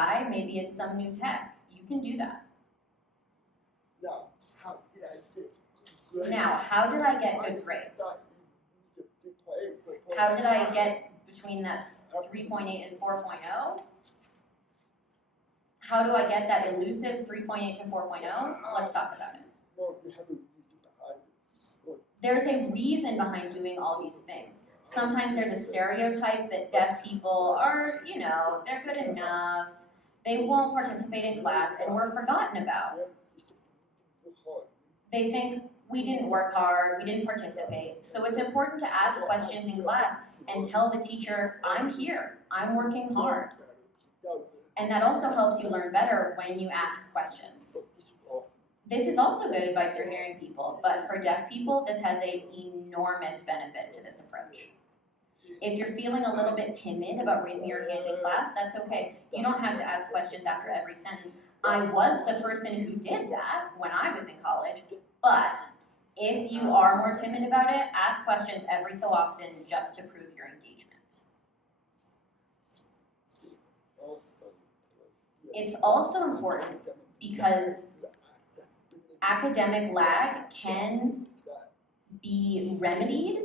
AI, maybe it's some new tech. You can do that. Now, how did I get good grades? How did I get between that 3.8 and 4.0? How do I get that elusive 3.8 to 4.0? Let's talk about it. There's a reason behind doing all these things. Sometimes there's a stereotype that deaf people are, they're good enough, they won't participate in class, and we're forgotten about. They think we didn't work hard, we didn't participate. So it's important to ask questions in class and tell the teacher, I'm here, I'm working hard. And that also helps you learn better when you ask questions. This is also good advice for hearing people, but for deaf people, this has an enormous benefit to this approach. If you're feeling a little bit timid about raising your hand in class, that's okay. You don't have to ask questions after every sentence. I was the person who did that when I was in college, but if you are more timid about it, ask questions every so often just to prove your engagement. It's also important because academic lag can be remedied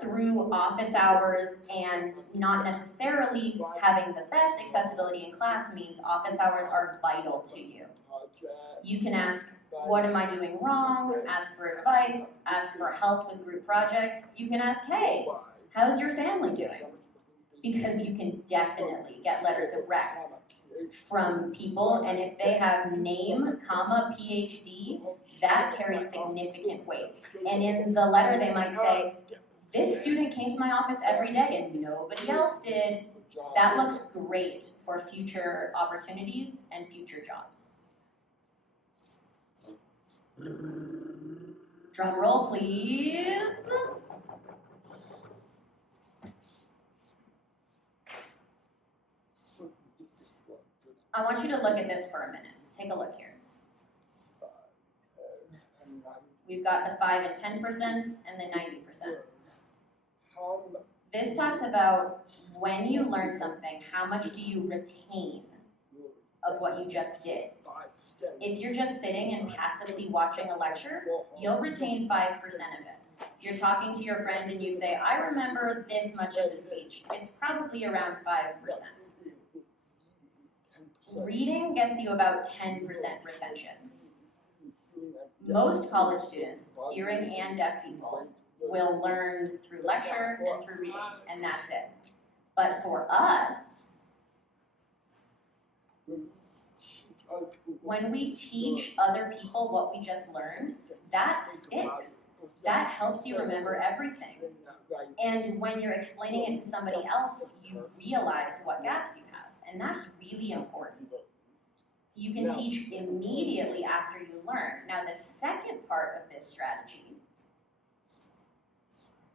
through office hours, and not necessarily having the best accessibility in class means office hours are vital to you. You can ask, what am I doing wrong? Ask for advice, ask for help with group projects. You can ask, hey, how's your family doing? Because you can definitely get letters of rec from people, and if they have name, comma, PhD, that carries significant weight. And in the letter they might say, this student came to my office every day and nobody else did. That looks great for future opportunities and future jobs. Drum roll, please. I want you to look at this for a minute. Take a look here. We've got the 5 and 10% and the 90%. This talks about when you learn something, how much do you retain of what you just did? If you're just sitting and passively watching a lecture, you'll retain 5% of it. If you're talking to your friend and you say, I remember this much of the speech, it's probably around 5%. Reading gets you about 10% retention. Most college students, hearing and deaf people, will learn through lecture and through reading, and that's it. But for us, when we teach other people what we just learned, that sticks. That helps you remember everything. And when you're explaining it to somebody else, you realize what gaps you have, and that's really important. You can teach immediately after you learn. Now, the second part of this strategy,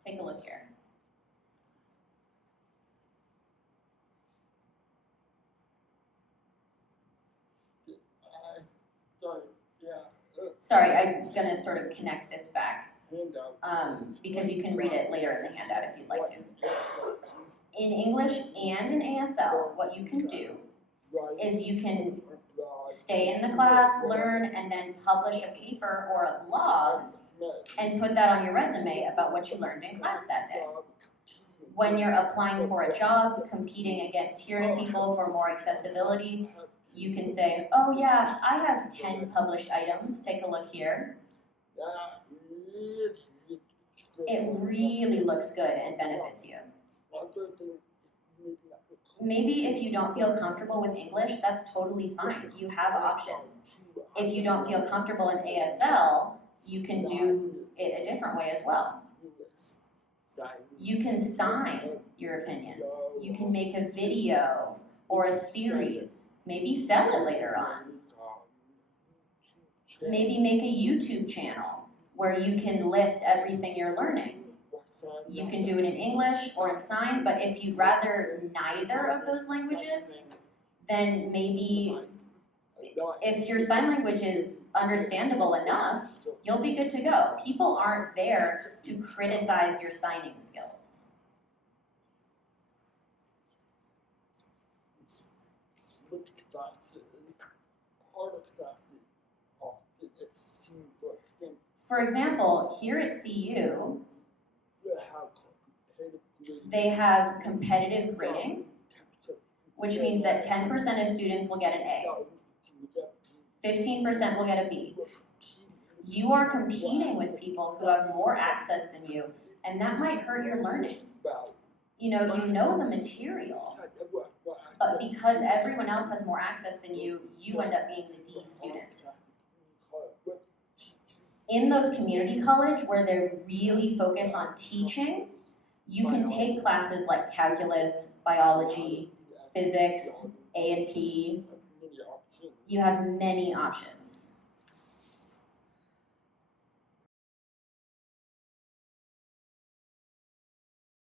take a look here. Sorry, I'm going to sort of connect this back because you can read it later in the handout if you'd like to. In English and in ASL, what you can do is you can stay in the class, learn, and then publish a paper or a blog and put that on your resume about what you learned in class that day. When you're applying for a job, competing against hearing people for more accessibility, you can say, oh yeah, I have 10 published items, take a look here. It really looks good and benefits you. Maybe if you don't feel comfortable with English, that's totally fine. You have options. If you don't feel comfortable in ASL, you can do it a different way as well. You can sign your opinions. You can make a video or a series. Maybe sell it later on. Maybe make a YouTube channel where you can list everything you're learning. You can do it in English or in sign, but if you'd rather neither of those languages, then maybe if your sign language is understandable enough, you'll be good to go. People aren't there to criticize your signing skills. For example, here at CU, they have competitive grading, which means that 10% of students will get an A, 15% will get a B. You are competing with people who have more access than you, and that might hurt your learning. You know the material, but because everyone else has more access than you, you end up being the D student. In those community college where they really focus on teaching, you can take classes like calculus, biology, physics, A&P. You have many options.